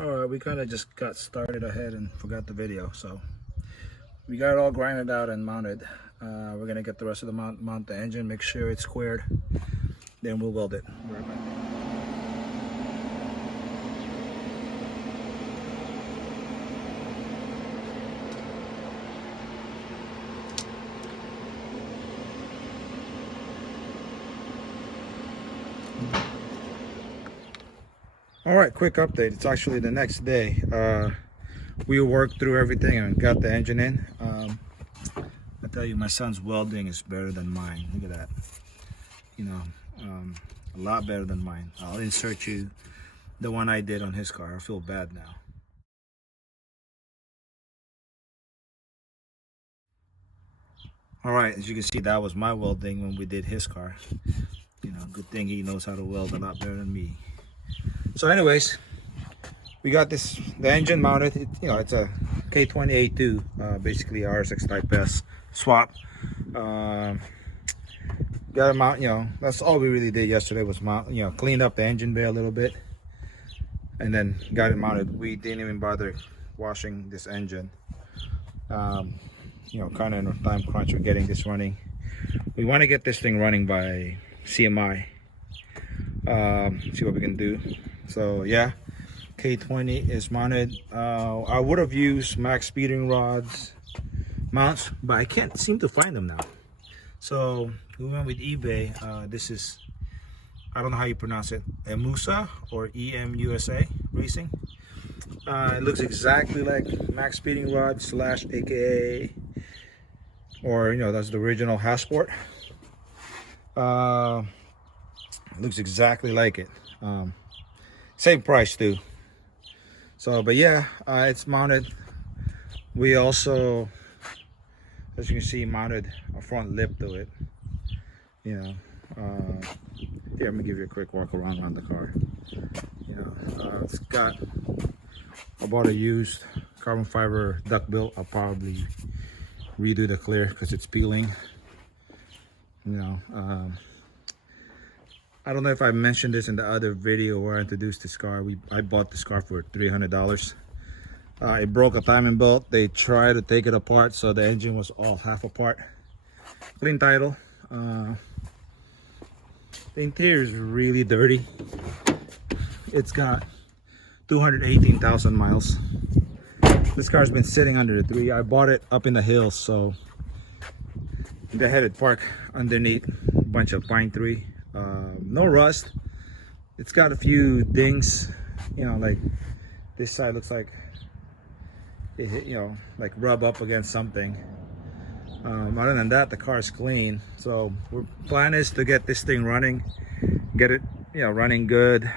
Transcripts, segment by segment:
Alright, we kind of just got started ahead and forgot the video, so we got it all grinded out and mounted. We're gonna get the rest of the mount the engine, make sure it's squared, then we'll weld it. Right back. All right, quick update. It's actually the next day. We worked through everything and got the engine in. I tell you, my son's welding is better than mine. Look at that. You know, a lot better than mine. I'll insert you the one I did on his car. I feel bad now. All right, as you can see, that was my welding when we did his car. You know, good thing he knows how to weld a lot better than me. So anyways, we got the engine mounted. It's a K20a2, basically RSX Type S swap. Got it mount. That's all we really did yesterday was mount. Cleaned up the engine bay a little bit, and then got it mounted. We didn't even bother washing this engine. Kind of in a time crunch with getting this running. We want to get this thing running by CMI. See what we can do. So yeah, K20 is mounted. I would have used max speeding rods mounts, but I can't seem to find them now. So we went with eBay. This is, I don't know how you pronounce it, EMUSA or EMUSA Racing. It looks exactly like max speeding rod / AKA, or that's the original Hasport. Looks exactly like it. Same price too. So, but yeah, it's mounted. We also, as you can see, mounted a front lip to it. Here, let me give you a quick walk around the car. It's got, I bought a used carbon fiber duck bill. I'll probably redo the clear because it's peeling. I don't know if I mentioned this in the other video where I introduced this car. I bought this car for $300. It broke a timing belt. They tried to take it apart, so the engine was all half apart. Clean title. The interior is really dirty. It's got 218,000 miles. This car's been sitting under the tree. I bought it up in the hills, so they had it parked underneath a bunch of pine tree. No rust. It's got a few dings, like this side looks like it hit, like rub up against something. Other than that, the car's clean. So our plan is to get this thing running, get it running good.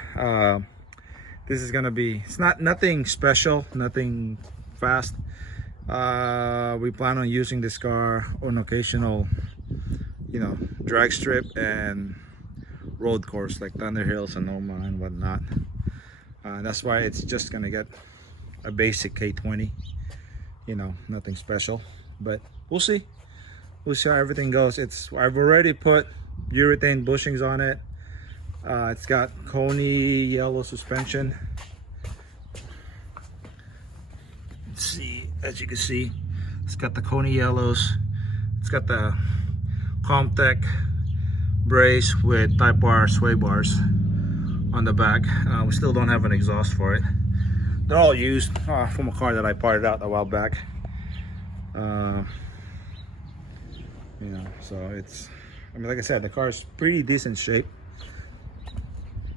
This is gonna be, it's nothing special, nothing fast. We plan on using this car on occasional drag strip and road course like Thunder Hills and Noma and whatnot. That's why it's just gonna get a basic K20, nothing special, but we'll see how everything goes. I've already put urethane bushings on it. It's got Coney yellow suspension. Let's see, as you can see, it's got the Coney yellows. It's got the Comtech brace with Type R sway bars on the back. We still don't have an exhaust for it. They're all used from a car that I parted out a while back. So it's, like I said, the car is pretty decent shape.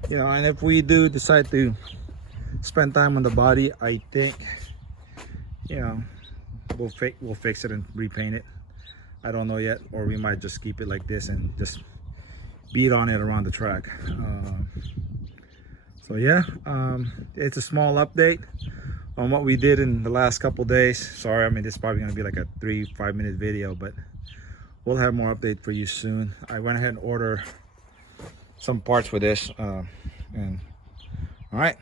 And if we do decide to spend time on the body, I think we'll fix it and repaint it. I don't know yet, or we might just keep it like this and just beat on it around the track. So yeah, it's a small update on what we did in the last couple days. Sorry, this is probably gonna be like a 3-5 minute video, but we'll have more update for you soon. I went ahead and ordered some parts for this, and all right,